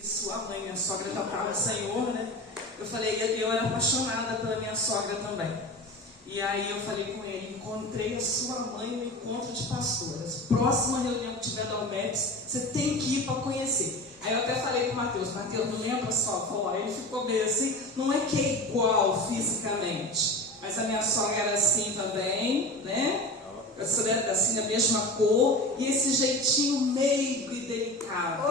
Sua mãe, minha sogra já estava no Senhor, né? Eu falei, eu era apaixonada pela minha sogra também. E aí eu falei com ele, encontrei a sua mãe no encontro de pastoras. Próxima reunião que tiver da UMEPS, você tem que ir para conhecer. Aí eu até falei com o Mateus, não lembra só? Falou, ele ficou bem assim, não é que é igual fisicamente, mas a minha sogra era assim também, né? Assim, da mesma cor, e esse jeitinho meigo e delicado.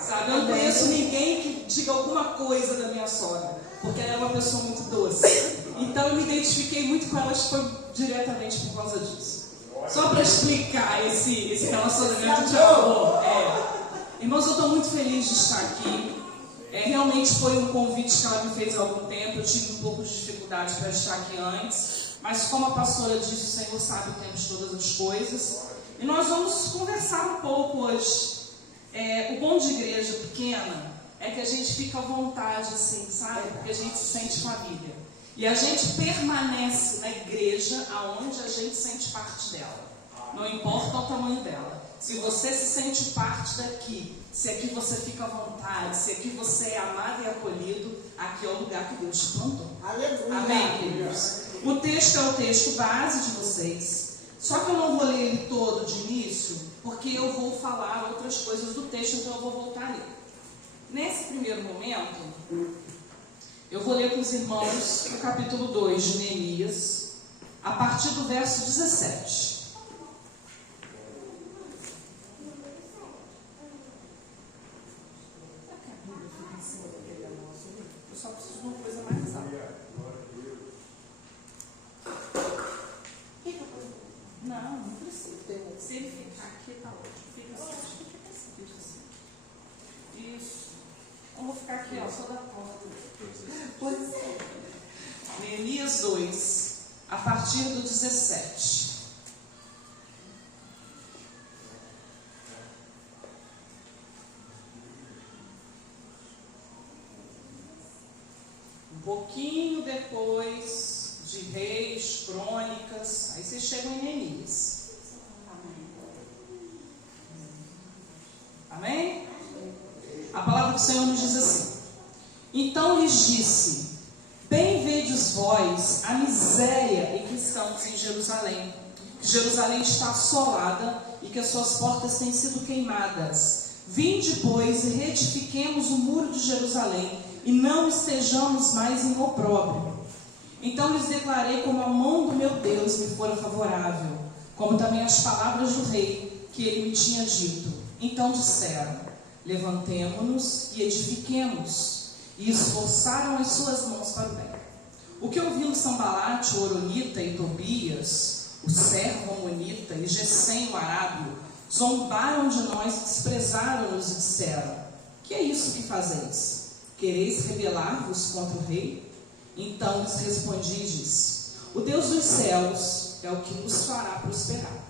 Sabe? Eu não conheço ninguém que diga alguma coisa da minha sogra, porque ela é uma pessoa muito doce. Então eu me identifiquei muito com ela, acho que foi diretamente por causa disso. Só para explicar esse relacionamento de amor. Irmãos, eu estou muito feliz de estar aqui. Realmente foi um convite que ela me fez há algum tempo. Eu tive um pouco de dificuldade para estar aqui antes. Mas como a pastora disse, o Senhor sabe o tempo de todas as coisas. E nós vamos conversar um pouco hoje. O bom de igreja pequena é que a gente fica à vontade, assim, sabe? Porque a gente se sente família. E a gente permanece na igreja aonde a gente sente parte dela. Não importa o tamanho dela. Se você se sente parte daqui, se aqui você fica à vontade, se aqui você é amado e acolhido, aqui é o lugar que Deus te plantou. Aleluia. Amém, queridos? O texto é o texto base de vocês. Só que eu não vou ler ele todo de início, porque eu vou falar outras coisas do texto, então eu vou voltar a ler. Nesse primeiro momento, eu vou ler com os irmãos o capítulo 2 de Neemias, a partir do verso 17. Eu só preciso de uma coisa mais alta. Não precisa. Se ele ficar aqui, tá ótimo. Fica assim. Isso. Eu vou ficar aqui, ó, só da porta. Pois é. Neemias 2, a partir do 17. Um pouquinho depois de Reis, Crônicas, aí vocês chegam em Neemias. Amém? A palavra do Senhor nos diz assim: então lhes disse, bem vedes vós a miséria em que estamos em Jerusalém, que Jerusalém está assolada e que as suas portas têm sido queimadas. Vinde, pois, e reedifiquemos o muro de Jerusalém, e não estejamos mais em opróbrio. Então lhes declarei como a mão do meu Deus me fora favorável, como também as palavras do rei que ele me tinha dito. Então disseram, levantemo-nos e edifiquemos, e esforçaram as suas mãos para o bem. O que ouvindo Sambalate, o Horonita, e Tobias, o servo amonita, e Gesem, o arábio, zombaram de nós e desprezaram-nos e disseram, que é isso que fazeis? Quereis rebelar-vos contra o rei? Então lhes respondi e disse, o Deus dos céus é o que nos fará prosperar,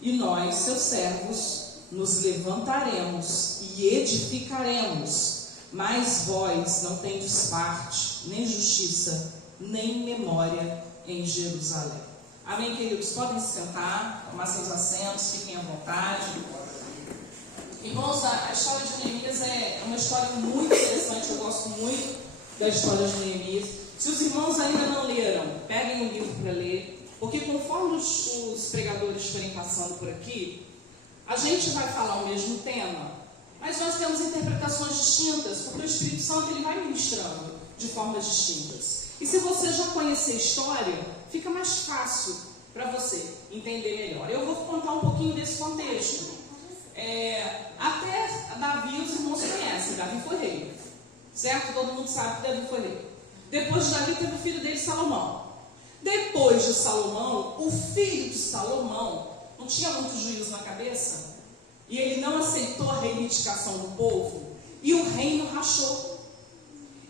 e nós, seus servos, nos levantaremos e edificaremos, mas vós não tendes parte, nem justiça, nem memória em Jerusalém. Amém, queridos? Podem se sentar, tomar seus assentos, fiquem à vontade. Irmãos, a história de Neemias é uma história muito interessante, eu gosto muito da história de Neemias. Se os irmãos ainda não leram, peguem um livro para ler, porque conforme os pregadores forem passando por aqui, a gente vai falar o mesmo tema, mas nós temos interpretações distintas, porque o Espírito Santo ele vai ministrando de formas distintas. E se você já conhecer a história, fica mais fácil para você entender melhor. Eu vou contar um pouquinho desse contexto. Até Davi os irmãos conhecem, Davi foi rei, certo? Todo mundo sabe que Davi foi rei. Depois de Davi teve o filho dele, Salomão. Depois de Salomão, o filho de Salomão não tinha muito juízo na cabeça, e ele não aceitou a reivindicação do povo, e o reino rachou.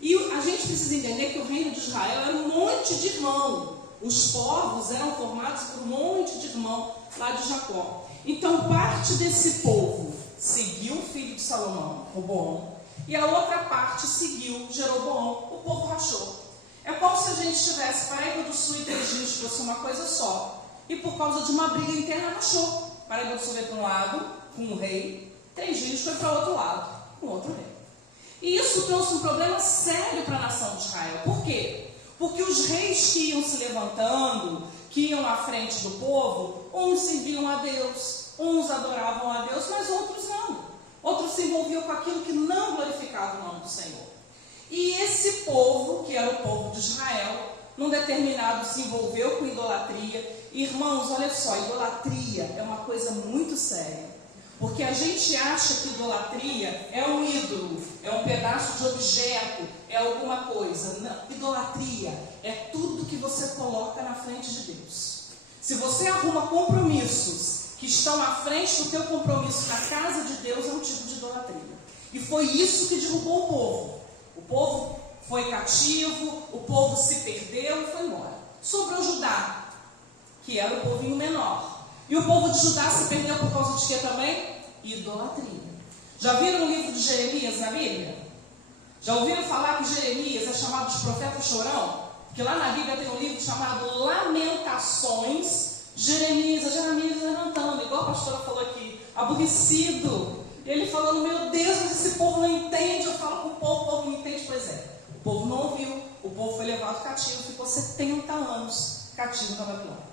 E a gente precisa entender que o reino de Israel era um monte de irmão. Os povos eram formados por um monte de irmão lá de Jacó. Então parte desse povo seguiu o filho de Salomão, Roboão, e a outra parte seguiu Jeroboão. O povo rachou. É como se a gente tivesse Paraíba do Sul e Três fosse uma coisa só, e por causa de uma briga interna rachou. Paraíba do Sul veio para um lado com um rei, Três Rios foi para o outro lado com outro rei. isso trouxe um problema sério para a nação de Israel. Por quê? Porque os reis que iam se levantando, que iam à frente do povo, uns serviam a Deus, uns adoravam a Deus, mas outros não. Outros se envolviam com aquilo que não glorificava o nome do Senhor. E esse povo, que era o povo de Israel, num determinado se envolveu com idolatria. Irmãos, olha só, idolatria é uma coisa muito séria. Porque a gente acha que idolatria é um ídolo, é um pedaço de objeto, é alguma coisa. Não, idolatria é tudo que você coloca na frente de Deus. Se você arruma compromissos que estão à frente do teu compromisso na casa de Deus, é um tipo de idolatria. E foi isso que derrubou o povo. O povo foi cativo, o povo se perdeu e foi embora. Sobrou Judá, que era o povinho menor. E o povo de Judá se perdeu por causa de quê também? Idolatria. Já viram o livro de Jeremias na Bíblia? Já ouviram falar que Jeremias é chamado de profeta chorão? Porque lá na Bíblia tem um livro chamado Lamentações. Jeremias levantando, igual a pastora falou aqui, aborrecido. Ele falando, meu Deus, mas esse povo não entende. Eu falo com o povo não entende. Pois é, o povo não ouviu, o povo foi levado cativo, ficou 70 anos cativo na Babilônia.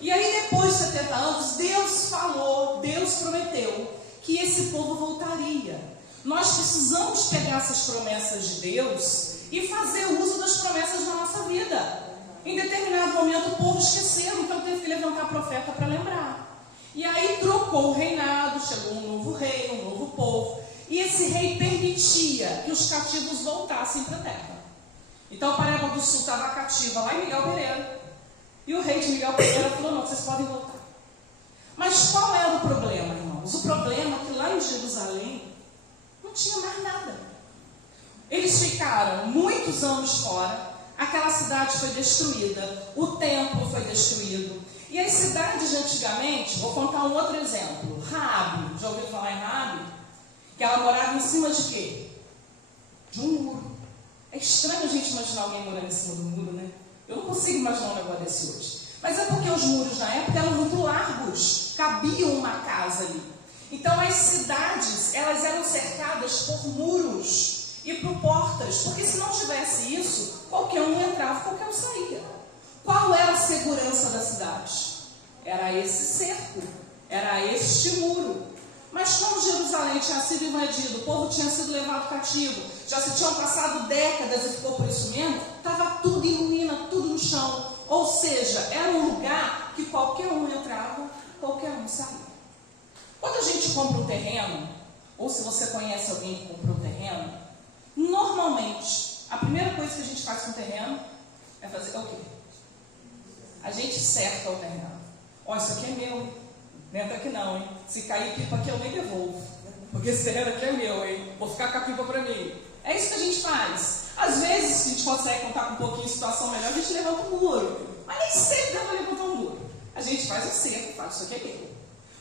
E aí depois de 70 anos, Deus falou, Deus prometeu que esse povo voltaria. Nós precisamos pegar essas promessas de Deus e fazer uso das promessas na nossa vida. Em determinado momento o povo esqueceu, então teve que levantar profeta para lembrar. E aí trocou o reinado, chegou um novo rei, um novo povo. E esse rei permitia que os cativos voltassem para a terra. Então Paraíba do Sul estava cativa lá em Miguel Pereira. E o rei de Miguel Pereira falou, não, vocês podem voltar. Mas qual era o problema, irmãos? O problema é que lá em Jerusalém não tinha mais nada. Eles ficaram muitos anos fora, aquela cidade foi destruída, o templo foi destruído. E as cidades de antigamente, vou contar um outro exemplo. Raabe, já ouviu falar em Raabe? Que ela morava em cima de quê? De um muro. É estranho a gente imaginar alguém morando em cima do muro, né? Eu não consigo imaginar um negócio desse hoje. Mas é porque os muros na época eram muito largos, cabiam uma casa ali. Então as cidades, elas eram cercadas por muros e por portas, porque se não tivesse isso, qualquer um entrava, qualquer um saía. Qual era a segurança da cidade? Era esse cerco, era este muro. Mas como Jerusalém tinha sido invadido, o povo tinha sido levado cativo, já se tinham passado décadas e ficou por isso mesmo, estava tudo em ruína, tudo no chão. Ou seja, era um lugar que qualquer um entrava, qualquer um saía. Quando a gente compra um terreno, ou se você conhece alguém que comprou um terreno, normalmente, a primeira coisa que a gente faz com o terreno é fazer o quê? A gente cerca o terreno. Ó, isso aqui é meu, hein? Não entra aqui não, hein? Se cair pipa aqui eu nem devolvo. Porque esse terreno aqui é meu, hein? Vou ficar com a pipa para mim. É isso que a gente faz. Às vezes, se a gente consegue contar com um pouquinho de situação melhor, a gente levanta um muro. Mas nem sempre dá para levantar um muro. A gente faz o cerco, fala, isso aqui é meu.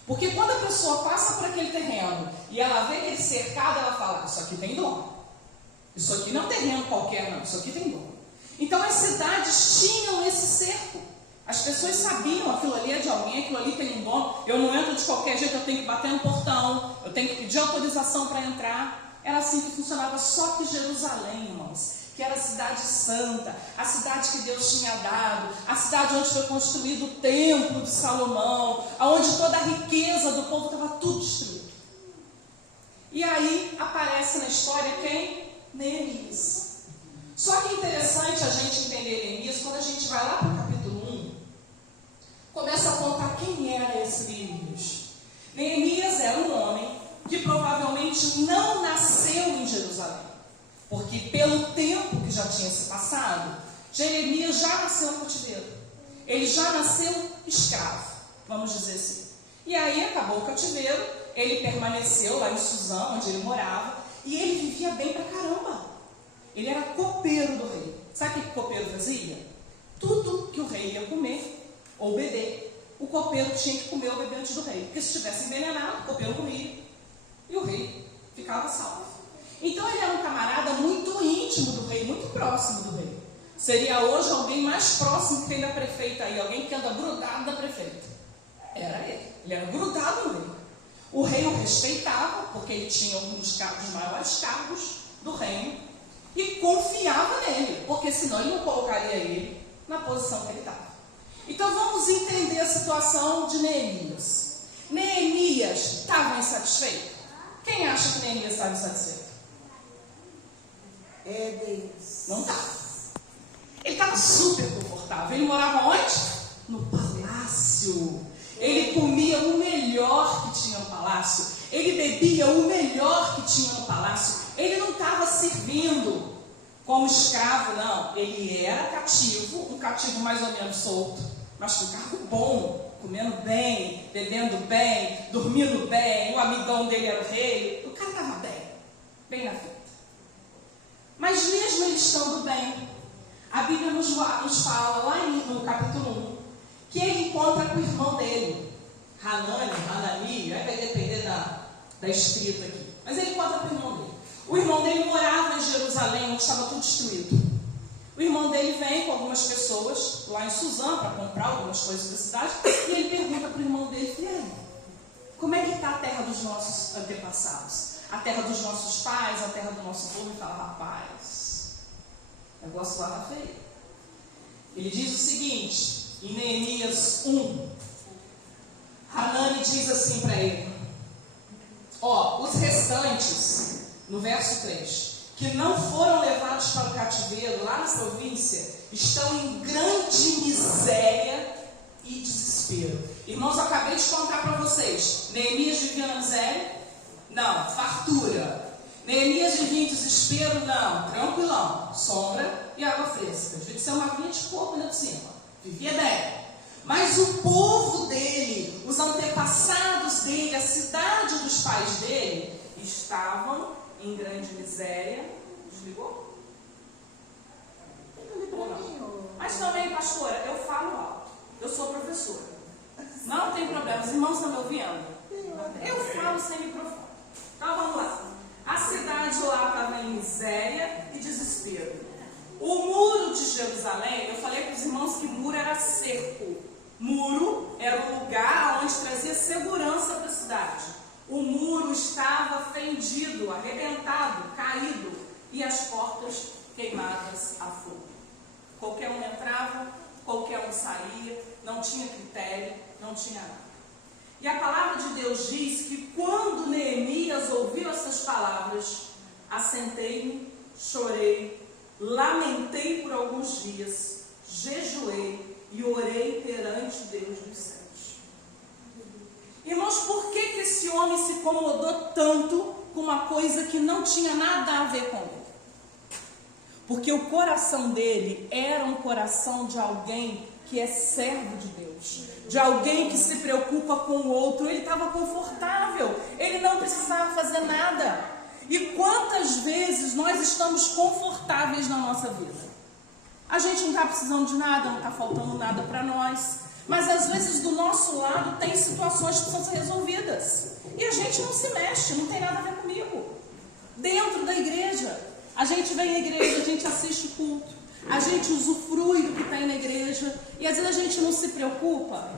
Porque quando a pessoa passa por aquele terreno e ela vê aquele cercado, ela fala, isso aqui tem dono. Isso aqui não é um terreno qualquer, não. Isso aqui tem dono. Então as cidades tinham esse cerco. As pessoas sabiam, aquilo ali é de alguém, aquilo ali tem um dono. Eu não entro de qualquer jeito, eu tenho que bater no portão, eu tenho que pedir autorização para entrar. Era assim que funcionava. Só que Jerusalém, irmãos, que era a cidade santa, a cidade que Deus tinha dado, a cidade onde foi construído o templo de Salomão, onde toda a riqueza do povo estava tudo destruído. E aí aparece na história quem? Neemias. Só que é interessante a gente entender Neemias quando a gente vai lá para o capítulo 1, começa a contar quem era esse Neemias. Neemias era um homem que provavelmente não nasceu em Jerusalém, porque pelo tempo que já tinha se passado, Jeremias já nasceu no cativeiro. Ele já nasceu escravo, vamos dizer assim. E aí acabou o cativeiro, ele permaneceu lá em Suzã, onde ele morava, e ele vivia bem pra caramba. Ele era copeiro do rei. Sabe o que o copeiro fazia? Tudo que o rei ia comer ou beber, o copeiro tinha que comer ou beber antes do rei. Porque se estivesse envenenado, o copeiro morria e o rei ficava salvo. Então ele era um camarada muito íntimo do rei, muito próximo do rei. Seria hoje alguém mais próximo que tem da prefeita aí, alguém que anda grudado da prefeita. Era ele era grudado no rei. O rei o respeitava, porque ele tinha um dos maiores cargos do reino e confiava nele, porque senão ele não colocaria ele na posição que ele estava. Então vamos entender a situação de Neemias. Neemias estava insatisfeito? Quem acha que Neemias estava insatisfeito? É Deus. Não estava. Ele estava super confortável. Ele morava onde? No palácio. Ele comia o melhor que tinha no palácio. Ele bebia o melhor que tinha no palácio. Ele não estava servindo como escravo, não. Ele era cativo, um cativo mais ou menos solto, mas com cargo bom, comendo bem, bebendo bem, dormindo bem. O amigão dele era o rei. O cara estava bem na vida. Mas mesmo ele estando bem, a Bíblia nos fala lá no capítulo 1 que ele encontra com o irmão dele, Hanani, vai depender da escrita aqui, mas ele encontra com o irmão dele. O irmão dele morava em Jerusalém, onde estava tudo destruído. O irmão dele vem com algumas pessoas lá em Suzã para comprar algumas coisas da cidade, e ele pergunta para o irmão dele: e aí, como é que está a terra dos nossos antepassados? A terra dos nossos pais, a terra do nosso povo? E fala: rapaz, o negócio lá está feio. Ele diz o seguinte, em Neemias 1, Hanani diz assim para ele: os restantes, no verso 3, que não foram levados para o cativeiro lá na província, estão em grande miséria e desespero. Irmãos, eu acabei de contar para vocês, Neemias vivia na miséria? Não. Fartura. Neemias vivia em desespero? Não. Tranquilão. Sombra e água fresca. Devia ser uma vinha de coco ainda por cima. Vivia bem. Mas o povo dele, os antepassados dele, a cidade dos pais dele, estavam em grande miséria. Desligou? Não ligou, não. Mas também, pastora, eu falo alto. Eu sou professora. Não tem problema. Os irmãos estão me ouvindo? Eu falo sem microfone. Então vamos lá. A cidade lá estava em miséria e desespero. O muro de Jerusalém, eu falei para os irmãos que muro era cerco. Muro era o lugar onde trazia segurança para a cidade. O muro estava fendido, arrebentado, caído, e as portas queimadas a fogo. Qualquer um entrava, qualquer um saía, não tinha critério, não tinha nada. E a palavra de Deus diz que quando Neemias ouviu essas palavras, assentei-me, chorei, lamentei por alguns dias, jejuei e orei perante Deus dos céus. Irmãos, por que esse homem se incomodou tanto com uma coisa que não tinha nada a ver com ele? Porque o coração dele era um coração de alguém que é servo de Deus, de alguém que se preocupa com o outro. Ele estava confortável, ele não precisava fazer nada. E quantas vezes nós estamos confortáveis na nossa vida? A gente não está precisando de nada, não está faltando nada para nós, mas às vezes do nosso lado tem situações que precisam ser resolvidas e a gente não se mexe, não tem nada a ver comigo. Dentro da igreja, a gente vem à igreja, a gente assiste o culto, a gente usufrui do que tem na igreja e às vezes a gente não se preocupa,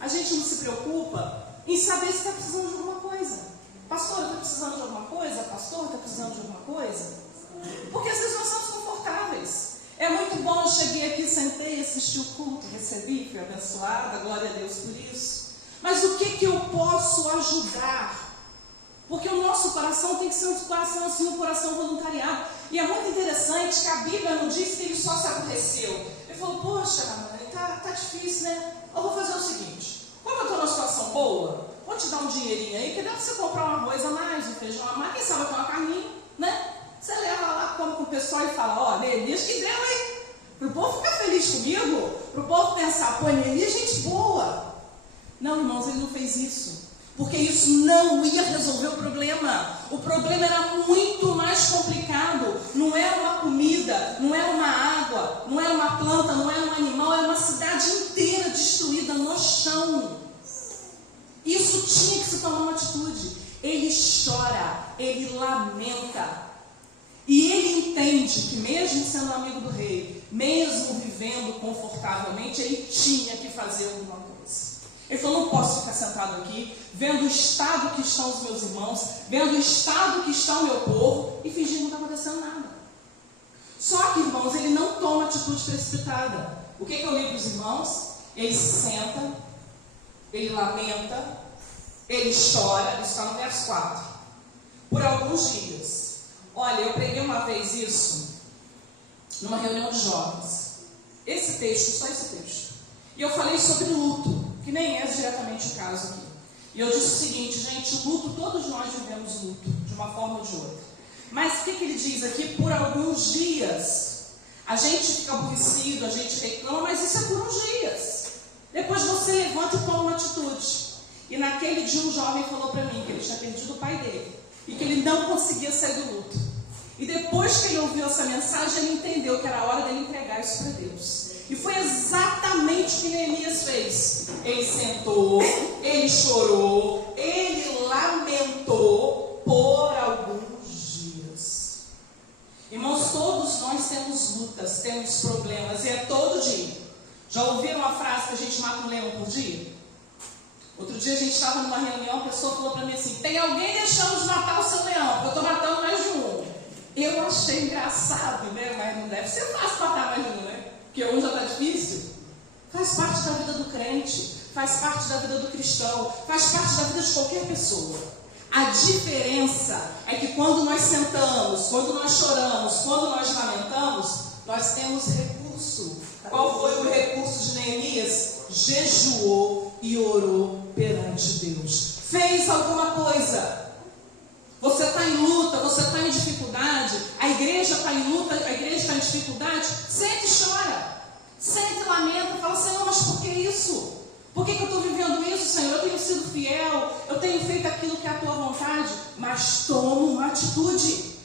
a gente não se preocupa em saber se está precisando de alguma coisa. Pastor, está precisando de alguma coisa? Pastor, está precisando de alguma coisa? Porque às vezes nós somos confortáveis. É muito bom, eu cheguei aqui, sentei, assisti o culto, recebi, fui abençoada, glória a Deus por isso. Mas o que eu posso ajudar? Porque o nosso coração tem que ser um coração assim, um coração voluntariado. E é muito interessante que a Bíblia não diz que ele só se aborreceu. Ele falou: poxa, mãe, tá difícil, né? Eu vou fazer o seguinte, como eu estou numa situação boa, vou te dar um dinheirinho aí, que dá para você comprar um arroz a mais, um feijão a mais, quem sabe até uma carninha, né? Você leva lá, come com o pessoal e fala: Neemias que deu, hein? Para o povo ficar feliz comigo, para o povo pensar: pô, Neemias, gente boa. Não, irmãos, ele não fez isso, porque isso não ia resolver o problema. O problema era muito mais complicado. Não era uma comida, não era uma água, não era uma planta, não era um animal, era uma cidade inteira destruída no chão. Isso tinha que se tomar uma atitude. Ele chora, ele lamenta. E ele entende que mesmo sendo amigo do rei, mesmo vivendo confortavelmente, ele tinha que fazer alguma coisa. Ele falou, não posso ficar sentado aqui, vendo o estado que estão os meus irmãos, vendo o estado que está o meu povo, e fingir que não está acontecendo nada. Só que, irmãos, ele não toma atitude precipitada. O que eu li para os irmãos? Ele se senta, ele lamenta, ele chora, isso está no verso 4, por alguns dias. Olha, eu preguei uma vez isso, numa reunião de jovens. Esse texto, só esse texto. E eu falei sobre luto, que nem é diretamente o caso aqui. E eu disse o seguinte, gente, luto, todos nós vivemos luto, de uma forma ou de outra. Mas o que ele diz aqui? Por alguns dias. A gente fica aborrecido, a gente reclama, mas isso é por uns dias. Depois você levanta e toma uma atitude. E naquele dia um jovem falou para mim que ele tinha perdido o pai dele. E que ele não conseguia sair do luto. E depois que ele ouviu essa mensagem, ele entendeu que era a hora dele entregar isso para Deus. E foi exatamente o que Neemias fez. Ele sentou, ele chorou, ele lamentou por alguns dias. Irmãos, todos nós temos lutas, temos problemas, e é todo dia. Já ouviram uma frase que a gente mata um leão por dia? Outro dia a gente estava numa reunião, a pessoa falou para mim assim, tem alguém deixando de matar o seu leão, porque eu estou matando mais de um. Eu achei engraçado, né? Mas não deve ser fácil matar mais de um, né? Porque um já está difícil. Faz parte da vida do crente, faz parte da vida do cristão, faz parte da vida de qualquer pessoa. A diferença é que quando nós sentamos, quando nós choramos, quando nós lamentamos, nós temos recurso. Qual foi o recurso de Neemias? Jejuou e orou perante Deus. Fez alguma coisa. Você está em luta, você está em dificuldade, a igreja está em luta, a igreja está em dificuldade, sente e chora. Sente e lamenta, fala, Senhor, mas por que isso? Por que eu estou vivendo isso, Senhor? Eu tenho sido fiel, eu tenho feito aquilo que é a tua vontade, mas tomo uma atitude.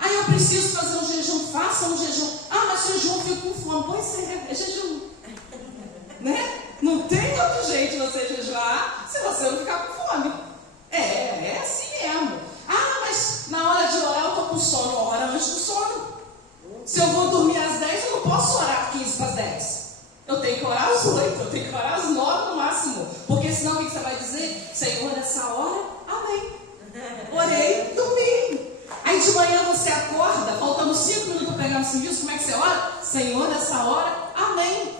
Ah, eu preciso fazer um jejum, faça um jejum. Ah, mas jejum, eu fico com fome. Pois é jejum. Né? Não tem outro jeito de você jejuar se você não ficar com fome. É assim mesmo. Ah, mas na hora de orar eu estou com sono. Ora antes do sono. Se eu vou dormir às 10, eu não posso orar 15 para as 10. Eu tenho que orar às 8, eu tenho que orar às 9 no máximo. Porque senão o que você vai dizer? Senhor, nessa hora, amém. Orei, dormi. Aí de manhã você acorda, faltando 5 minutos para pegar no serviço, como é que você ora? Senhor, nessa hora, amém.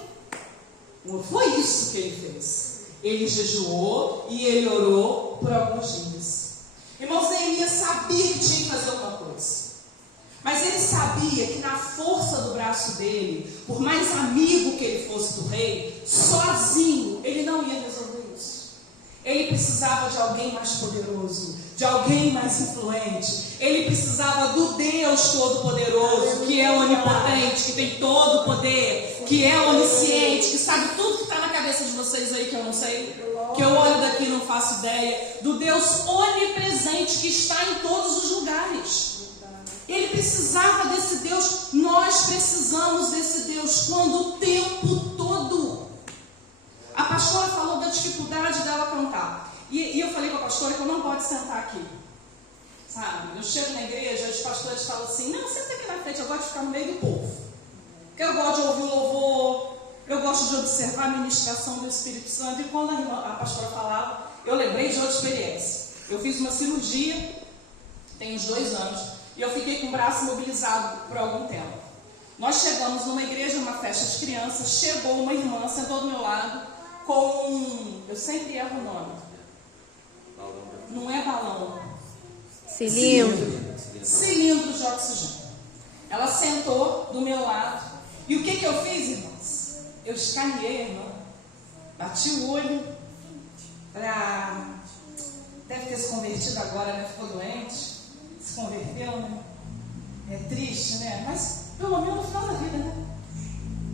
Foi isso que ele fez. Ele jejuou e ele orou por alguns dias. Irmãos, Neemias sabia que tinha que fazer alguma coisa. Mas ele sabia que na força do braço dele, por mais amigo que ele fosse do rei, sozinho ele não ia resolver isso. Ele precisava de alguém mais poderoso, de alguém mais influente. Ele precisava do Deus Todo-Poderoso, que é onipotente, que tem todo o poder, que é onisciente, que sabe tudo que está na cabeça de vocês aí que eu não sei, que eu olho daqui e não faço ideia, do Deus onipresente que está em todos os lugares. Ele precisava desse Deus, nós precisamos desse Deus quando o tempo todo. A pastora falou da dificuldade dela cantar. E eu falei com a pastora que eu não gosto de sentar aqui. Sabe? Eu chego na igreja, os pastores falam assim, não, senta aqui na frente, eu gosto de ficar no meio do povo. Porque eu gosto de ouvir o louvor, eu gosto de observar a ministração do Espírito Santo. E quando a pastora falava, eu lembrei de outra experiência. Eu fiz uma cirurgia, tem uns 2 anos, e eu fiquei com o braço imobilizado por algum tempo. Nós chegamos numa igreja, numa festa de crianças, chegou uma irmã, sentou do meu lado, com eu sempre erro o nome. Não é balão. Cilindro de oxigênio. Ela sentou do meu lado. E o que eu fiz, irmãos? Eu escaneei a irmã. Bati o olho. Falei, deve ter se convertido agora, né? Ficou doente. Se converteu, né? É triste, né? Mas pelo menos no final da vida, né?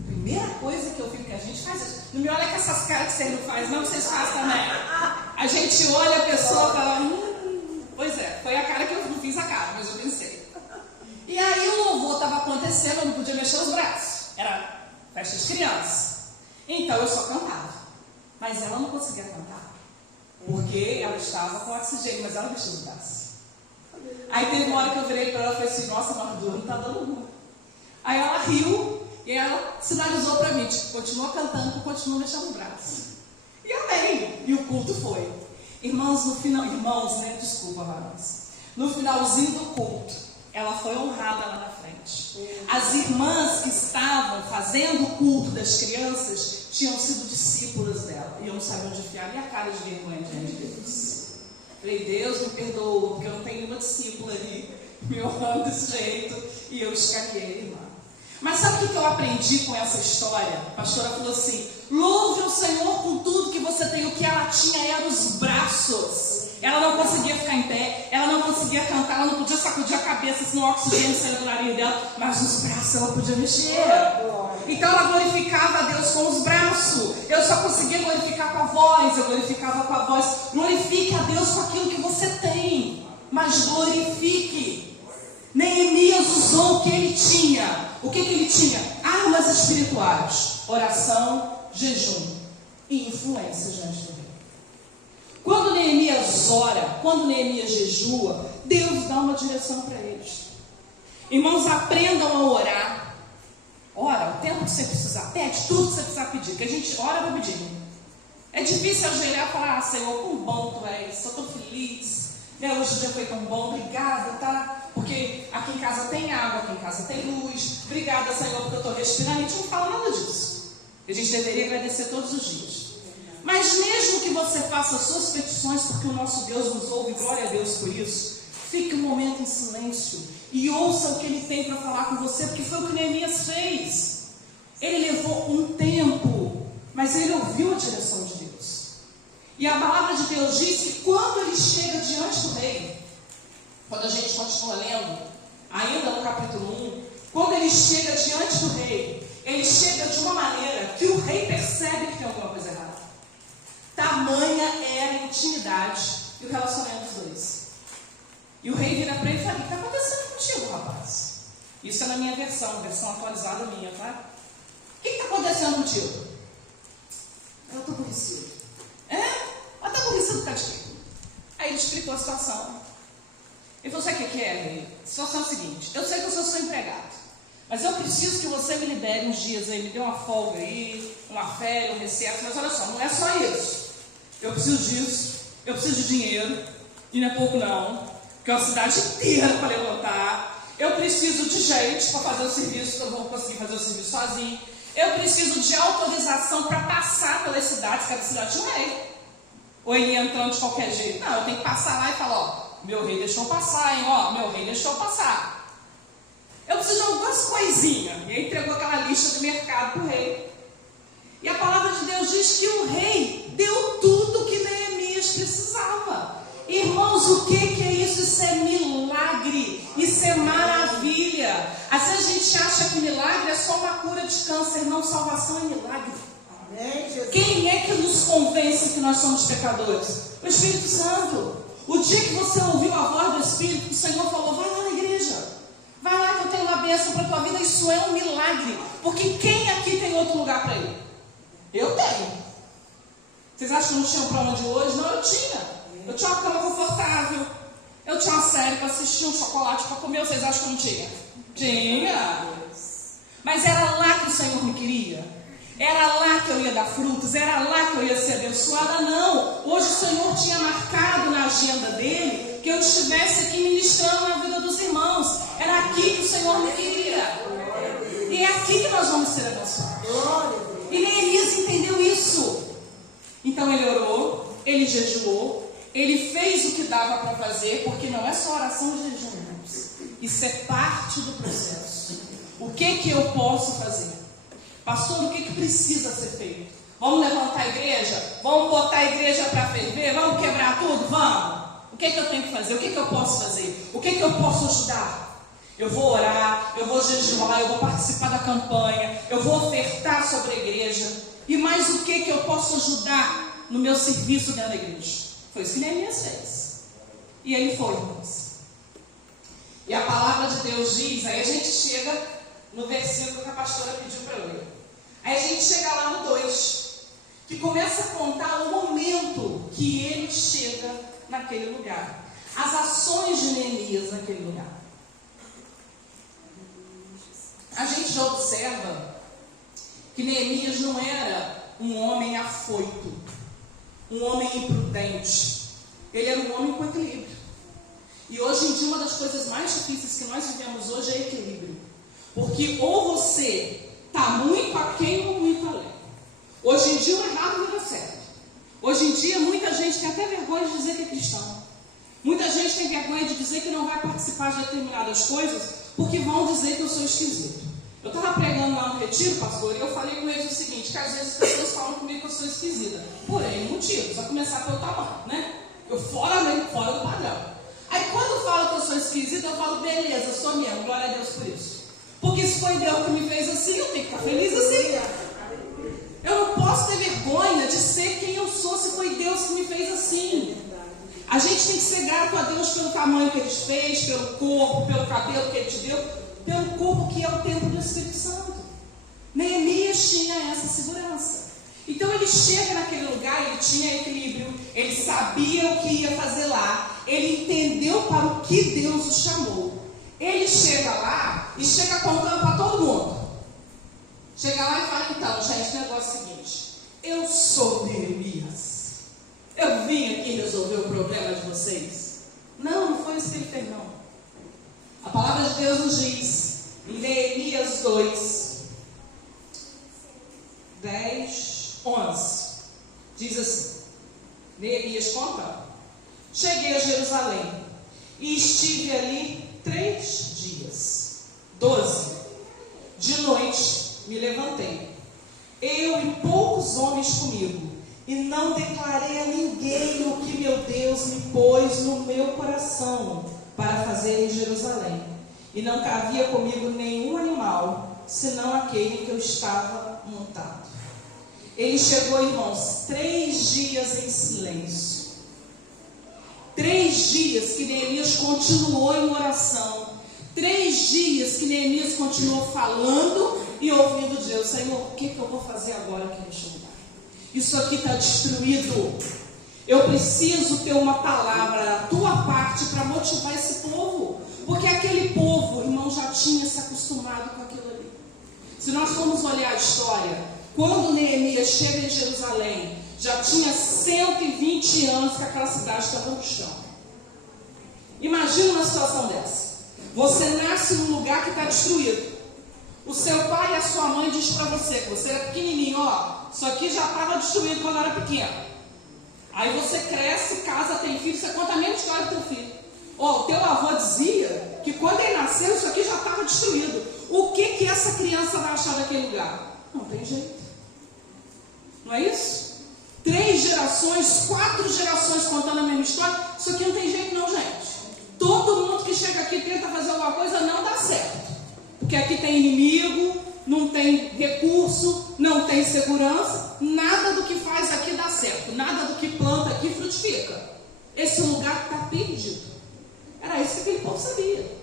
Primeira coisa que eu fico que a gente faz é, não me olha com essas caras que vocês não fazem, não, vocês fazem também. A gente olha a pessoa e fala, pois é, foi a cara que eu não fiz a cara, mas eu pensei. E aí o louvor estava acontecendo, eu não podia mexer os braços. Era festa de criança. Então eu só cantava. Mas ela não conseguia cantar. Porque ela estava com oxigênio, mas ela mexia os braços. Aí teve uma hora que eu virei para ela e falei assim, nossa, Mardu, não está dando ruim. Aí ela riu e ela sinalizou para mim, tipo, continua cantando que eu continuo mexendo os braços. E E amém. E o culto foi. Irmãos, no final, desculpa, varões. No finalzinho do culto, ela foi honrada lá na frente. As irmãs que estavam fazendo o culto das crianças tinham sido discípulas dela. E eu não sabia onde enfiar minha cara de vergonha diante de Deus. Falei, Deus me perdoa, porque eu não tenho nenhuma discípula ali me honrando desse jeito. E eu escaquei a irmã. Mas sabe o que eu aprendi com essa história? A pastora falou assim: louve o Senhor com tudo que você tem. O que ela tinha eram os braços. Ela não conseguia ficar em pé, ela não conseguia cantar, ela não podia sacudir a cabeça, senão o oxigênio saía do nariz dela, mas os braços ela podia mexer. Então ela glorificava a Deus com os braços. Eu só conseguia glorificar com a voz, eu glorificava com a voz. Glorifique a Deus com aquilo que você tem, mas glorifique. Neemias usou o que ele tinha. O que ele tinha? Armas espirituais, oração, jejum e influência diante do rei. Quando Neemias ora, quando Neemias jejua, Deus dá uma direção para eles. Irmãos, aprendam a orar. Ora, o tempo que você precisar, pede tudo que você precisar pedir, que a gente ora para pedir. É difícil ajoelhar e falar: Senhor, quão bom tu és, eu estou feliz. Hoje o dia foi tão bom, obrigada, tá? Porque aqui em casa tem água, aqui em casa tem luz. Obrigada, Senhor, porque eu estou respirando. A gente não fala nada disso. A gente deveria agradecer todos os dias. Mas mesmo que você faça as suas petições, porque o nosso Deus nos ouve, glória a Deus por isso, fique um momento em silêncio e ouça o que Ele tem para falar com você, porque foi o que Neemias fez. Ele levou um tempo, mas ele ouviu a direção de Deus. E a palavra de Deus diz que quando ele chega diante do rei, quando a gente continua lendo, ainda no capítulo 1, quando ele chega diante do rei, ele chega de uma maneira que o rei percebe que tem alguma coisa errada. Tamanha era a intimidade e o relacionamento dos dois. E o rei vira para ele e fala: o que está acontecendo contigo, rapaz? Isso é na minha versão atualizada minha, tá? O que está acontecendo contigo? Eu estou aborrecido. Mas está aborrecido por causa de quê? Aí ele explicou a situação. Ele falou: sabe o que é, rei? A situação é a seguinte: eu sei que eu sou seu empregado, mas eu preciso que você me libere uns dias aí, me dê uma folga aí, uma férias, um recesso. Mas olha só, não é só isso. Eu preciso disso, eu preciso de dinheiro, e não é pouco não, porque é uma cidade inteira para levantar. Eu preciso de gente para fazer o serviço, que eu não vou conseguir fazer o serviço sozinho. Eu preciso de autorização para passar pelas cidades, cada cidade tinha um rei. Ou ele ia entrando de qualquer jeito. Não, eu tenho que passar lá e falar: ó, meu rei deixou passar, hein, ó, meu rei deixou passar. Eu preciso de algumas coisinhas. E aí entregou aquela lista do mercado para o rei. E a palavra de Deus diz que o rei deu tudo que Neemias precisava. Irmãos, o que é isso? Isso é milagre, isso é maravilha. Às vezes a gente acha que milagre é só uma cura de câncer. Não, salvação é milagre. Amém, quem é que nos convence que nós somos pecadores? O Espírito Santo. O dia que você ouviu a voz do Espírito, o Senhor falou: vai lá na igreja, vai lá que eu tenho uma bênção para a tua vida. Isso é um milagre. Porque quem aqui tem outro lugar para ir? Eu tenho. Vocês acham que não tinham para onde hoje? Não, eu tinha. Eu tinha uma cama confortável, eu tinha uma série para assistir, um chocolate para comer. Vocês acham que não tinha? Tinha. Mas era lá que o Senhor me queria. Era lá que eu ia dar frutos, era lá que eu ia ser abençoada. Não, hoje o Senhor tinha marcado na agenda dele que eu estivesse aqui ministrando na vida dos irmãos. Era aqui que o Senhor me queria. E é aqui que nós vamos ser abençoados. E Neemias entendeu isso. Então ele orou, ele jejuou, ele fez o que dava para fazer, porque não é só oração e jejum, irmãos. Isso é parte do processo. O que eu posso fazer? Pastor, o que precisa ser feito? Vamos levantar a igreja? Vamos botar a igreja para ferver? Vamos quebrar tudo? Vamos! O que eu tenho que fazer? O que eu posso fazer? O que eu posso ajudar? Eu vou orar, eu vou jejuar, eu vou participar da campanha, eu vou ofertar sobre a igreja. E mais o que eu posso ajudar no meu serviço dentro da igreja? Foi isso que Neemias fez. E ele foi, irmãos. E a palavra de Deus diz, aí a gente chega no versículo que a pastora pediu para eu ler. Aí a gente chega lá no 2, que começa a contar o momento que ele chega naquele lugar. As ações de Neemias naquele lugar. A gente já observa que Neemias não era um homem afoito. um homem imprudente. Ele era um homem com equilíbrio. E hoje em dia uma das coisas mais difíceis que nós vivemos hoje é equilíbrio. Porque ou você está muito aquém ou muito além. Hoje em dia o errado vira certo. Hoje em dia muita gente tem até vergonha de dizer que é cristão. Muita gente tem vergonha de dizer que não vai participar de determinadas coisas porque vão dizer que eu sou esquisito. Eu estava pregando lá no retiro, pastor, e eu falei com eles o seguinte, que às vezes as pessoas falam comigo que eu sou esquisita. Por N motivos, a começar pelo tamanho, né? Eu fora do padrão. Aí quando falam que eu sou esquisita, eu falo, beleza, sou mesmo, glória a Deus por isso. Porque se foi Deus que me fez assim, eu tenho que estar feliz assim. Eu não posso ter vergonha de ser quem eu sou se foi Deus que me fez assim. A gente tem que ser grato a Deus pelo tamanho que Ele te fez, pelo corpo, pelo cabelo que Ele te deu, pelo corpo que é o templo do Espírito Santo. Neemias tinha essa segurança. Então ele chega naquele lugar, ele tinha equilíbrio, ele sabia o que ia fazer lá, ele entendeu para o que Deus o chamou. Ele chega lá e chega contando para todo mundo. Chega lá e fala, então, gente, o negócio é o seguinte, eu sou Neemias. Eu vim aqui resolver o problema de vocês. Não foi isso que ele fez, não. A palavra de Deus nos diz, em Neemias 2, 10, 11, diz assim, Neemias conta, cheguei a Jerusalém e estive ali 3 dias, 12, de noite me levantei, eu e poucos homens comigo, e não declarei a ninguém o que meu Deus me pôs no meu coração para fazer em Jerusalém. E não havia comigo nenhum animal, senão aquele que eu estava montado. Ele chegou, irmãos, 3 dias em silêncio. 3 dias que Neemias continuou em oração. 3 dias que Neemias continuou falando e ouvindo Deus. Senhor, o que eu vou fazer agora aqui neste lugar? Isso aqui está destruído. Eu preciso ter uma palavra da tua parte para motivar esse povo. Porque aquele povo, irmão, já tinha se acostumado com aquilo ali. Se nós formos olhar a história, quando Neemias chega em Jerusalém, já tinha 120 anos que aquela cidade estava no chão. Imagina uma situação dessa. Você nasce num lugar que está destruído. O seu pai e a sua mãe diz para você que você era pequenininho, ó, isso aqui já estava destruído quando era pequeno. Aí você cresce, casa, tem filho, você conta a mesma história do teu filho. Ó, o teu avô dizia que quando ele nasceu, isso aqui já estava destruído. O que essa criança vai achar daquele lugar? Não tem jeito. Não é isso? 3 gerações, 4 gerações contando a mesma história. Isso aqui não tem jeito não, gente. Todo mundo que chega aqui tenta fazer alguma coisa, não dá certo. Porque aqui tem inimigo, não tem recurso, não tem segurança. Nada do que faz aqui dá certo. Nada do que planta aqui frutifica. Esse lugar está perdido. Era isso que aquele povo sabia.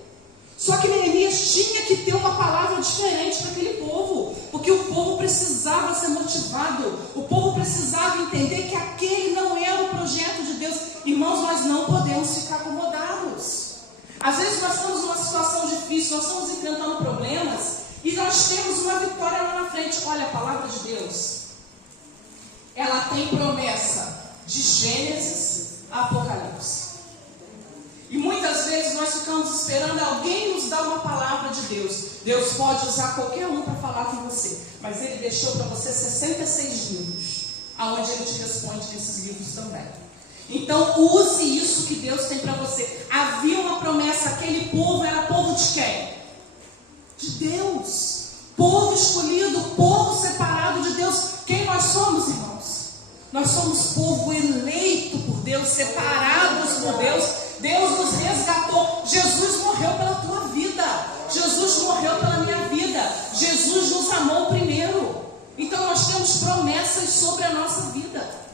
Só que Neemias tinha que ter uma palavra diferente para aquele povo. Porque o povo precisava ser motivado. O povo precisava entender que aquele não era o projeto de Deus. Irmãos, nós não podemos ficar acomodados. Às vezes nós estamos numa situação difícil, nós estamos enfrentando problemas e nós temos uma vitória lá na frente. Olha, a palavra de Deus, ela tem promessa de Gênesis a Apocalipse. E muitas vezes nós ficamos esperando alguém nos dar uma palavra de Deus. Deus pode usar qualquer um para falar com você, mas Ele deixou para você 66 livros, aonde Ele te responde nesses livros também. Então use isso que Deus tem para você. Havia uma promessa, aquele povo era povo de quem? De Deus. Povo escolhido, povo separado de Deus. Quem nós somos, irmãos? Nós somos povo eleito por Deus, separados por Deus. Deus nos resgatou. Jesus morreu pela tua vida. Jesus morreu pela minha vida. Jesus nos amou primeiro. Então nós temos promessas sobre a nossa vida.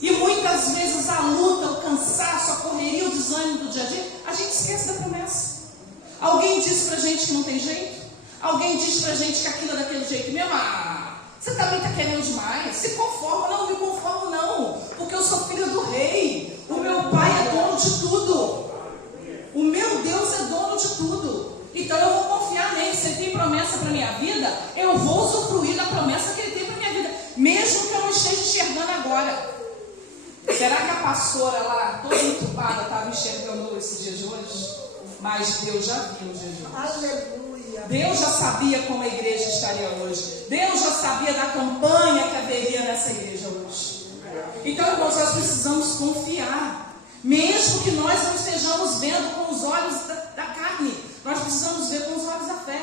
E muitas vezes a luta, o cansaço, a correria, o desânimo do dia a dia, a gente esquece da promessa. Alguém diz pra gente que não tem jeito? Alguém diz pra gente que aquilo é daquele jeito mesmo? Ah, você também está querendo demais. Se conforma. Não me conformo não, porque eu sou filho do rei. O meu pai é dono de tudo. O meu Deus é dono de tudo. Então eu vou confiar nele. Se ele tem promessa para minha vida, eu vou usufruir da promessa que ele tem para minha vida, mesmo que eu não esteja enxergando agora. Será que a pastora lá, toda entubada, estava enxergando esse dia de hoje? Mas Deus já viu o dia de hoje. Aleluia. Deus já sabia como a igreja estaria hoje. Deus já sabia da campanha que haveria nessa igreja hoje. Então, irmãos, nós precisamos confiar. Mesmo que nós não estejamos vendo com os olhos da carne, nós precisamos ver com os olhos da fé.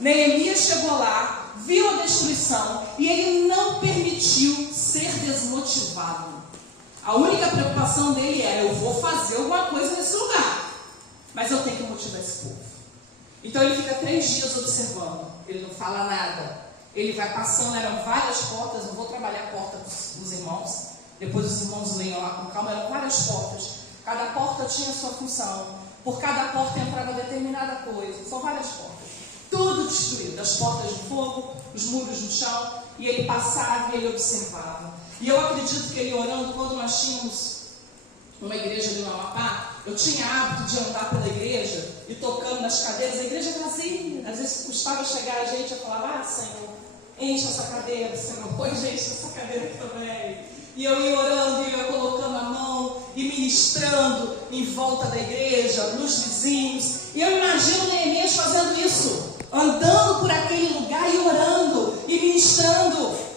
Neemias chegou lá, viu a destruição e ele não permitiu ser desmotivado. A única preocupação dele era: eu vou fazer alguma coisa nesse lugar, mas eu tenho que motivar esse povo. Então ele fica 3 dias observando, ele não fala nada. Ele vai passando, eram várias portas, não vou trabalhar a porta dos irmãos, depois os irmãos leiam lá com calma, eram várias portas. Cada porta tinha sua função, por cada porta entrava determinada coisa, são várias portas. Tudo destruído, as portas de fogo, os muros no chão, e ele passava e ele observava. E eu acredito que ele orando, quando nós tínhamos uma igreja ali no Amapá, eu tinha hábito de andar pela igreja e tocando nas cadeiras, a igreja vazia. Às vezes custava chegar a gente, eu falava: Senhor, enche essa cadeira, Senhor, põe gente nessa cadeira aqui também. E eu ia orando, e eu ia colocando a mão e ministrando em volta da igreja, nos vizinhos. E eu imagino Neemias fazendo isso, andando por aquele lugar e orando e ministrando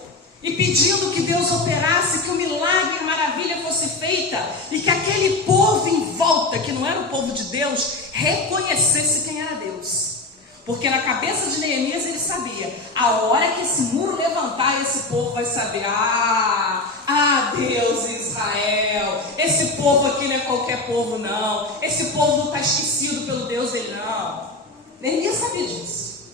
e pedindo que Deus operasse, que o milagre, a maravilha fosse feita e que aquele povo em volta, que não era o povo de Deus, reconhecesse quem era Deus. Porque na cabeça de Neemias ele sabia: a hora que esse muro levantar, esse povo vai saber: Deus Israel, esse povo aqui não é qualquer povo não, esse povo não está esquecido pelo Deus dele não. Neemias sabia disso.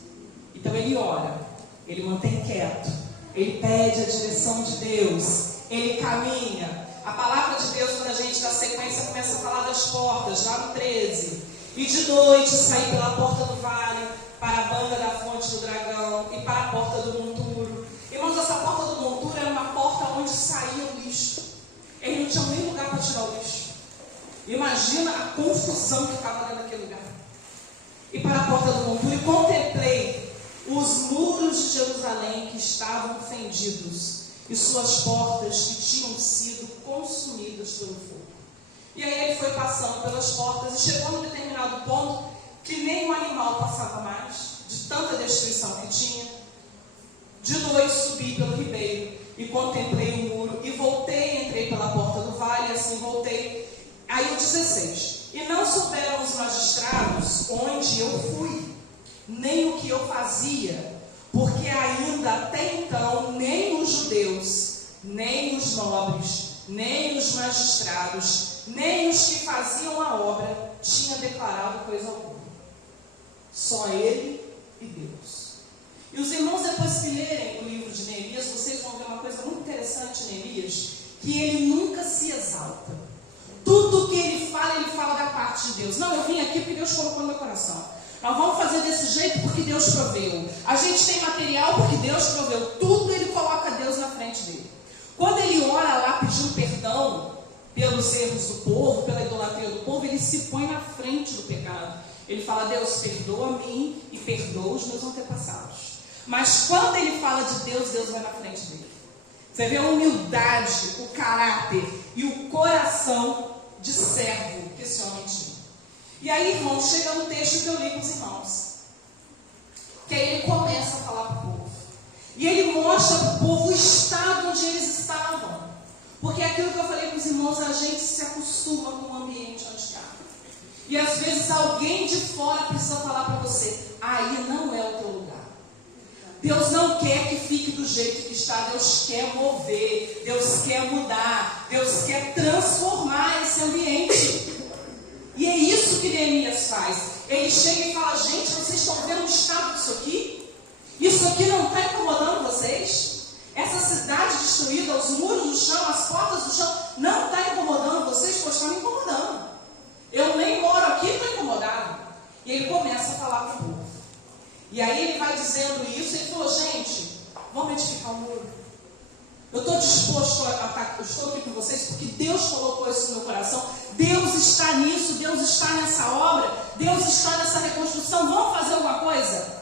Então ele ora, ele mantém quieto, ele pede a direção de Deus, ele caminha. A palavra de Deus, quando a gente dá sequência, começa a falar das portas, lá no 13. E de noite saí pela porta do vale, para a banda da fonte do dragão e para a porta do monturo. Irmãos, essa porta do monturo era uma porta onde saía o lixo. Eles não tinham nem lugar para tirar o lixo. Imagina a confusão que estava dentro daquele lugar. E para a porta do monturo, e contemplei os muros de Jerusalém que estavam fendidos, e suas portas que tinham sido consumidas pelo fogo. E aí ele foi passando pelas portas e chegou num determinado ponto que nem um animal passava mais, de tanta destruição que tinha. De noite subi pelo ribeiro e contemplei o muro e voltei, entrei pela porta do vale, assim voltei. Aí o 16. E não souberam os magistrados onde eu fui, nem o que eu fazia, porque ainda até então nem os judeus, nem os nobres, nem os magistrados, nem os que faziam a obra tinham declarado coisa alguma. Só ele e Deus. E os irmãos, depois que lerem o livro de Neemias, vocês vão ver uma coisa muito interessante em Neemias, que ele nunca se exalta. Tudo que ele fala da parte de Deus. Não, eu vim aqui porque Deus colocou no meu coração. Nós vamos fazer desse jeito porque Deus proveu. A gente tem material porque Deus proveu. Tudo ele coloca Deus na frente dele. Quando ele ora lá pedindo perdão pelos erros do povo, pela idolatria do povo, ele se põe na frente do pecado. Ele fala: Deus, perdoa a mim e perdoa os meus antepassados. Mas quando ele fala de Deus, Deus vai na frente dele. Você vê a humildade, o caráter e o coração de servo que esse homem tinha. E aí, irmãos, chega no texto que eu li com os irmãos, que aí ele começa a falar para o povo. E ele mostra para o povo o estado onde eles estavam. Porque é aquilo que eu falei com os irmãos, a gente se acostuma com o ambiente onde está. E às vezes alguém de fora precisa falar para você: aí não é o teu lugar. Deus não quer que fique do jeito que está. Deus quer mover, Deus quer mudar, Deus quer transformar esse ambiente. E é isso que Neemias faz. Ele chega e fala: gente, vocês estão vendo o estado disso aqui? Isso aqui não está incomodando vocês? Essa cidade destruída, os muros do chão, as portas do chão, não está incomodando vocês? Pois está me incomodando. Eu nem moro aqui e estou incomodado. E ele começa a falar para o povo. E aí ele vai dizendo isso, ele falou: gente, vamos edificar o muro. Eu estou disposto a estar, eu estou aqui com vocês porque Deus colocou isso no meu coração. Deus está nisso, Deus está nessa obra, Deus está nessa reconstrução. Vamos fazer alguma coisa?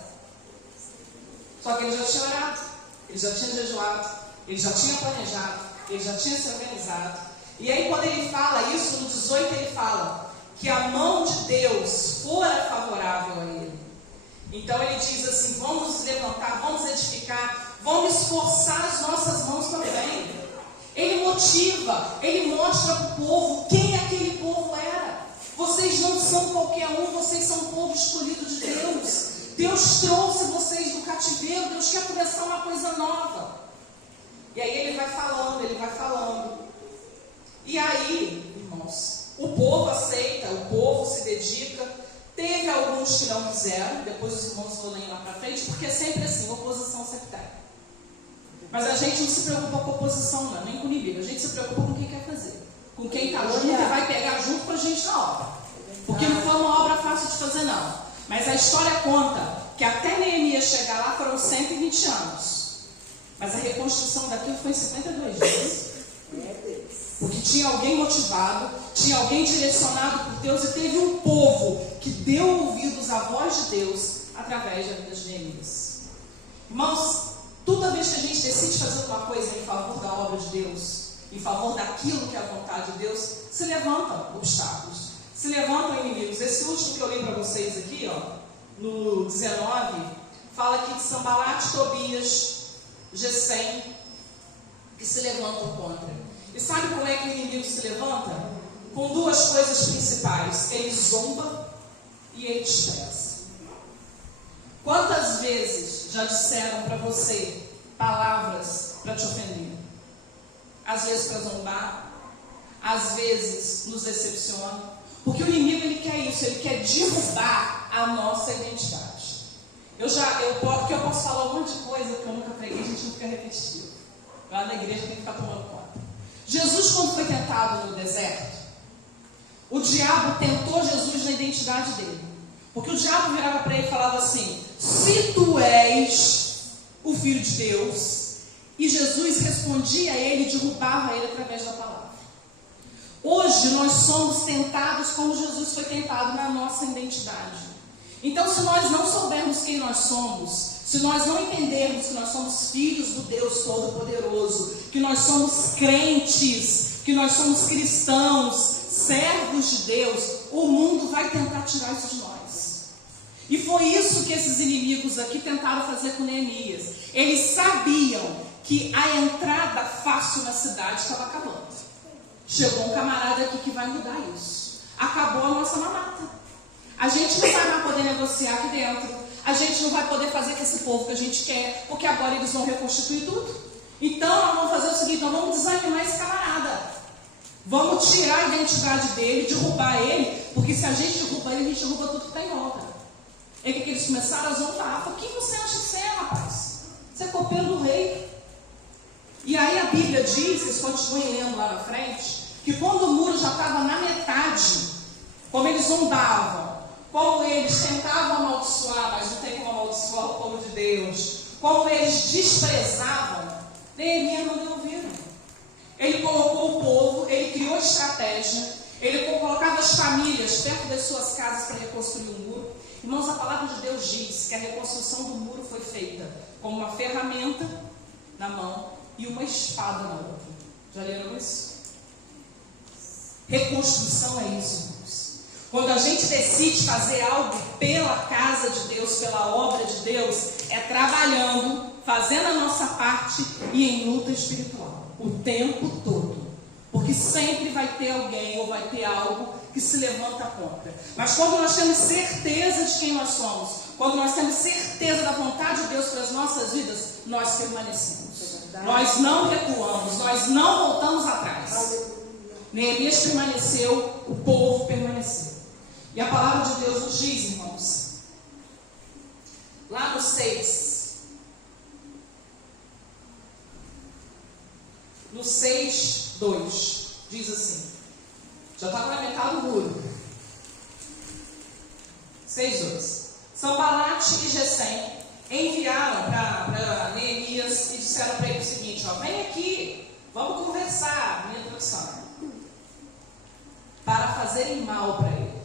Só que ele já tinha orado, ele já tinha jejuado, ele já tinha planejado, ele já tinha se organizado. E aí quando ele fala isso, no 18 ele fala que a mão de Deus fora favorável a ele. Então ele diz assim, vamos nos levantar, vamos edificar, vamos esforçar as nossas mãos também. Ele motiva, ele mostra para o povo quem aquele povo era. Vocês não são qualquer um, vocês são um povo escolhido de Deus. Deus trouxe vocês do cativeiro, Deus quer começar uma coisa nova. E aí ele vai falando. E aí, irmãos, o povo aceita, o povo se dedica. Teve alguns que não quiseram, depois os irmãos vão ler lá para frente, porque é sempre assim, oposição sempre tem. Mas a gente não se preocupa com oposição não, nem com inimigo, a gente se preocupa com quem quer fazer. Com quem está junto e vai pegar junto com a gente na obra. Porque não foi uma obra fácil de fazer não. Mas a história conta que até Neemias chegar lá foram 120 anos. Mas a reconstrução daquilo foi em 52 dias. Porque tinha alguém motivado, tinha alguém direcionado por Deus e teve um povo que deu ouvidos à voz de Deus através da vida de Neemias. Irmãos, toda vez que a gente decide fazer uma coisa em favor da obra de Deus, em favor daquilo que é a vontade de Deus, se levantam obstáculos, se levantam inimigos. Esse último que eu li para vocês aqui, no 19, fala aqui de Sanbalat, Tobias, Gesem, que se levantam contra. E sabe como é que o inimigo se levanta? Com duas coisas principais: ele zomba e ele despreza. Quantas vezes já disseram para você palavras para te ofender? Às vezes para zombar, às vezes nos decepciona. Porque o inimigo ele quer isso, ele quer derrubar a nossa identidade. Porque eu posso falar um monte de coisa que eu nunca preguei, a gente não fica repetitivo. Lá na igreja tem que ficar tomando conta. Jesus, quando foi tentado no deserto, o diabo tentou Jesus na identidade dele. Porque o diabo virava para ele e falava assim: se tu és o Filho de Deus, e Jesus respondia a ele e derrubava ele através da palavra. Hoje nós somos tentados como Jesus foi tentado na nossa identidade. Então, se nós não soubermos quem nós somos, se nós não entendermos que nós somos filhos do Deus Todo-Poderoso, que nós somos crentes, que nós somos cristãos, servos de Deus, o mundo vai tentar tirar isso de nós. E foi isso que esses inimigos aqui tentaram fazer com Neemias. Eles sabiam que a entrada fácil na cidade estava acabando. Chegou um camarada aqui que vai mudar isso. Acabou a nossa mamata. A gente não vai mais poder negociar aqui dentro. A gente não vai poder fazer com esse povo que a gente quer, porque agora eles vão reconstituir tudo. Então nós vamos fazer o seguinte: nós vamos desanimar esse camarada. Vamos tirar a identidade dele, derrubar ele, porque se a gente derrubar ele, a gente derruba tudo que está em volta. É que eles começaram a zombar. Por que você acha que você é, rapaz? Você é copeiro do rei. E aí a Bíblia diz, vocês continuem lendo lá na frente, que quando o muro já estava na metade, como eles zombavam, como eles tentavam amaldiçoar, mas não tem como amaldiçoar o povo de Deus, como eles desprezavam, Neemias não deu ouvido. Ele colocou o povo, ele criou estratégia, ele colocava as famílias perto das suas casas para reconstruir o muro. Irmãos, a palavra de Deus diz que a reconstrução do muro foi feita com uma ferramenta na mão e uma espada na outra. Já leram isso? Reconstrução é isso, irmãos. Quando a gente decide fazer algo pela casa de Deus, pela obra de Deus, é trabalhando, fazendo a nossa parte e em luta espiritual, o tempo todo. Porque sempre vai ter alguém ou vai ter algo que se levanta contra. Mas quando nós temos certeza de quem nós somos, quando nós temos certeza da vontade de Deus para as nossas vidas, nós permanecemos. Nós não recuamos, nós não voltamos atrás. Neemias permaneceu, o povo permaneceu. E a palavra de Deus nos diz, irmãos, lá no 6, no 6:2, diz assim, já estava na metade do muro. 6:2. Sanbalat e Gesem enviaram para Neemias e disseram para ele o seguinte: vem aqui, vamos conversar, minha tradução, para fazerem mal para ele.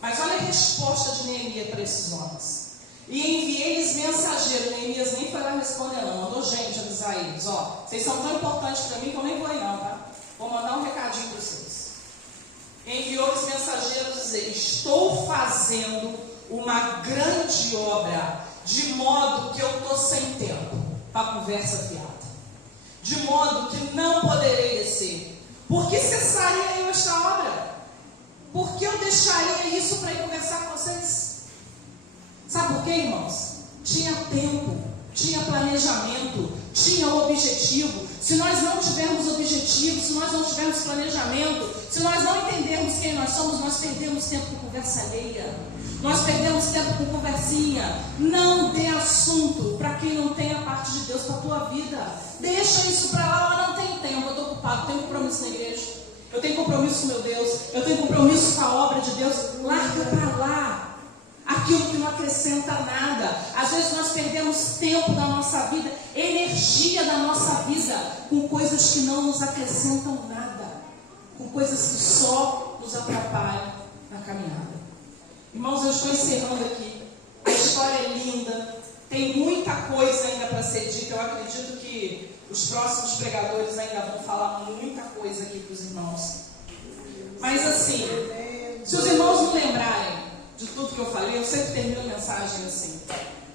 Mas olha a resposta de Neemias para esses homens: e enviei-lhes mensageiro. Neemias nem foi lá responder não, mandou gente avisar eles: vocês são tão importantes para mim que eu nem vou aí não, tá? vou mandar um recadinho para vocês. Enviou os mensageiros dizer: estou fazendo uma grande obra, de modo que eu estou sem tempo para conversa fiada. De modo que não poderei descer. Por que cessaria eu esta obra? Por que eu deixaria isso para ir conversar com vocês? Sabe por quê, irmãos? Tinha tempo, tinha planejamento, tinha objetivo. Se nós não tivermos objetivo, se nós não tivermos planejamento, se nós não entendermos quem nós somos, nós perdemos tempo com conversa alheia. Nós perdemos tempo com conversinha. Não dê assunto para quem não tem a parte de Deus para a tua vida. Deixa isso para lá. Eu não tenho tempo, eu estou ocupado, tenho compromisso na igreja, eu tenho compromisso com meu Deus, eu tenho compromisso com a obra de Deus. Larga para lá aquilo que não acrescenta nada. Às vezes nós perdemos tempo da nossa vida, energia da nossa vida, com coisas que não nos acrescentam nada, com coisas que só nos atrapalham na caminhada. Irmãos, eu estou encerrando aqui. A história é linda, tem muita coisa ainda para ser dita. Eu acredito que os próximos pregadores ainda vão falar muita coisa aqui para os irmãos. Mas assim, se os irmãos não lembrarem de tudo que eu falei, eu sempre termino a mensagem assim: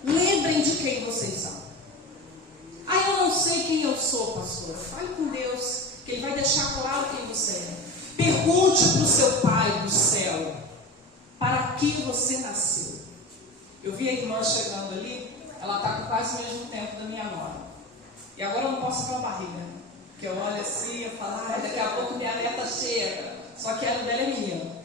lembrem de quem vocês são. Ah, eu não sei quem eu sou, pastor. Fale com Deus, que Ele vai deixar claro quem você é. Pergunte para o seu Pai do céu: para que você nasceu? Eu vi a irmã chegando ali, ela está com quase o mesmo tempo da minha nora. E agora eu não posso ter uma barriga, porque eu olho assim e falo: daqui a pouco minha neta chega. Só que a dela é menina.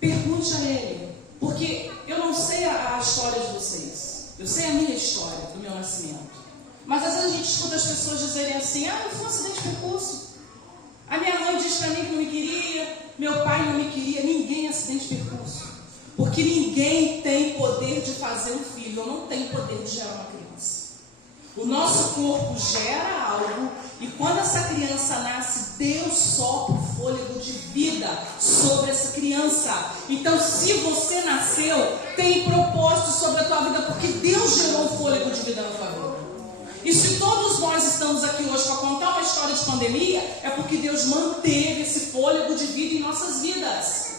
Pergunte a Ele, porque eu não sei a história de vocês, eu sei a minha história do meu nascimento. Mas às vezes a gente escuta as pessoas dizerem assim: eu fui um acidente de percurso. A minha mãe diz para mim que não me queria, meu pai não me queria. Ninguém é acidente de percurso, porque ninguém tem poder de fazer um filho, ou não tem poder de gerar uma criança. O nosso corpo gera algo, e quando essa criança nasce, Deus sopra o fôlego de vida sobre essa criança. Então, se você nasceu, tem propósito sobre a tua vida, porque Deus gerou o fôlego de vida na tua vida. E se todos nós estamos aqui hoje para contar uma história de pandemia, é porque Deus manteve esse fôlego de vida em nossas vidas.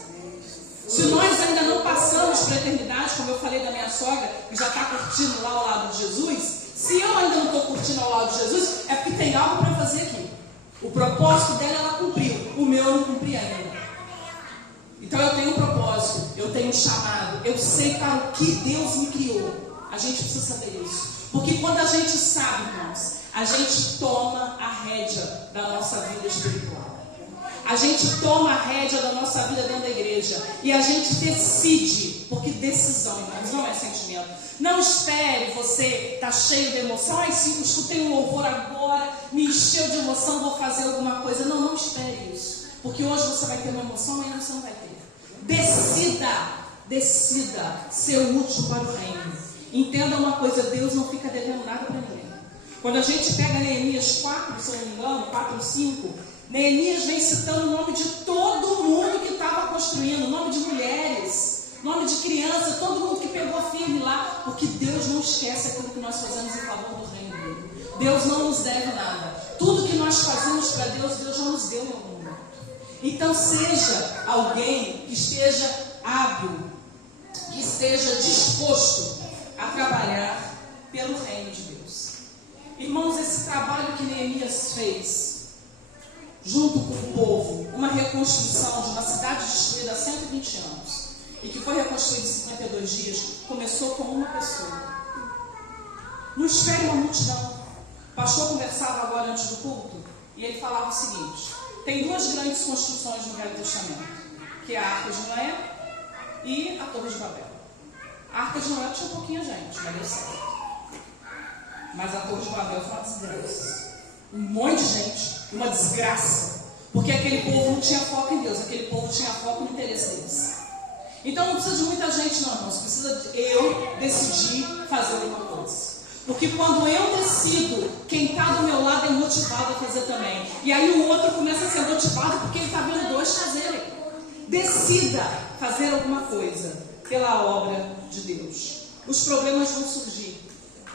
Se nós ainda não passamos para a eternidade, como eu falei da minha sogra, que já está curtindo lá ao lado de Jesus, se eu ainda não estou curtindo ao lado de Jesus, é porque tem algo para fazer aqui. O propósito dela ela cumpriu, o meu eu não cumpri ainda. Então eu tenho um propósito, eu tenho um chamado, eu sei para o que Deus me criou. A gente precisa saber isso. Porque quando a gente sabe, irmãos, a gente toma a rédea da nossa vida espiritual. A gente toma a rédea da nossa vida dentro da igreja. E a gente decide, porque decisão, irmãos, não é sentimento. Não espere você estar cheio de emoção. Ai, sim, escutei um louvor agora, me encheu de emoção, vou fazer alguma coisa. Não, não espere isso. Porque hoje você vai ter uma emoção, amanhã você não vai ter. Decida ser útil para o reino. Entenda uma coisa, Deus não fica devendo nada para ninguém. Quando a gente pega Neemias 4, se eu não me engano, 4 ou 5, Neemias vem citando o nome de todo mundo que estava construindo, nome de mulheres, nome de criança, todo mundo que pegou firme lá, porque Deus não esquece aquilo que nós fazemos em favor do reino dele. Deus não nos deve nada. Tudo que nós fazemos para Deus, Deus já nos deu em algum momento. Então seja alguém que esteja hábil, que esteja disposto a trabalhar pelo reino de Deus. Irmãos, esse trabalho que Neemias fez, junto com o povo, uma reconstrução de uma cidade destruída há 120 anos, e que foi reconstruída em 52 dias, começou com uma pessoa. Não espere uma multidão. O pastor conversava agora antes do culto, e ele falava o seguinte: tem duas grandes construções no Velho Testamento, que é a Arca de Noé e a Torre de Babel. A Arca de Noé tinha pouquinha gente, mas deu certo. Mas a Torre de Babel foi uma desgraça. Um monte de gente, uma desgraça. Porque aquele povo não tinha foco em Deus, aquele povo tinha foco no interesse deles. Então não precisa de muita gente não, irmãos. Precisa de eu decidir fazer alguma coisa. Porque quando eu decido, quem está do meu lado é motivado a fazer também. E aí o outro começa a ser motivado porque ele está vendo dois fazerem. Decida fazer alguma coisa pela obra de Deus. Os problemas vão surgir,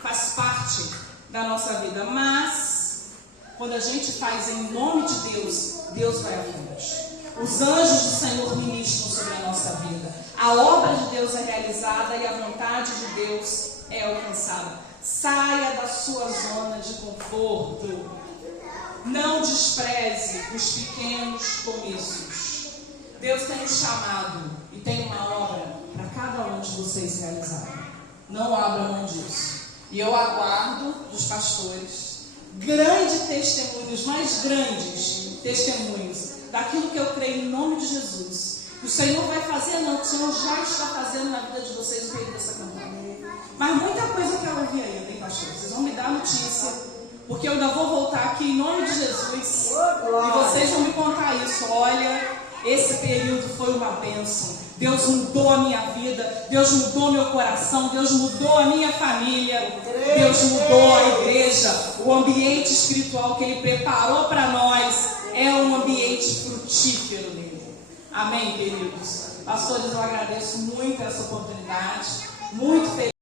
faz parte da nossa vida, mas Quando a gente faz em nome de Deus, Deus vai à frente. Os anjos do Senhor ministram sobre a nossa vida. A obra de Deus é realizada e a vontade de Deus é alcançada. Saia da sua zona de conforto. Não despreze os pequenos comícios. Deus tem um chamado e tem uma obra para cada um de vocês realizarem. Não abra mão disso. E eu aguardo dos pastores grandes testemunhos, mais grandes testemunhos daquilo que eu creio em nome de Jesus. Que o Senhor vai fazer, não, que o Senhor já está fazendo na vida de vocês no período dessa campanha. Mas muita coisa eu quero ouvir ainda, hein, pastor? Vocês vão me dar notícia, porque eu ainda vou voltar aqui em nome de Jesus e vocês vão me contar isso. Olha, esse período foi uma bênção. Deus mudou a minha vida, Deus mudou meu coração, Deus mudou a minha família, Deus mudou a igreja. O ambiente espiritual que Ele preparou para nós é um ambiente frutífero nele. Amém, queridos? Pastores, eu agradeço muito essa oportunidade, muito feliz.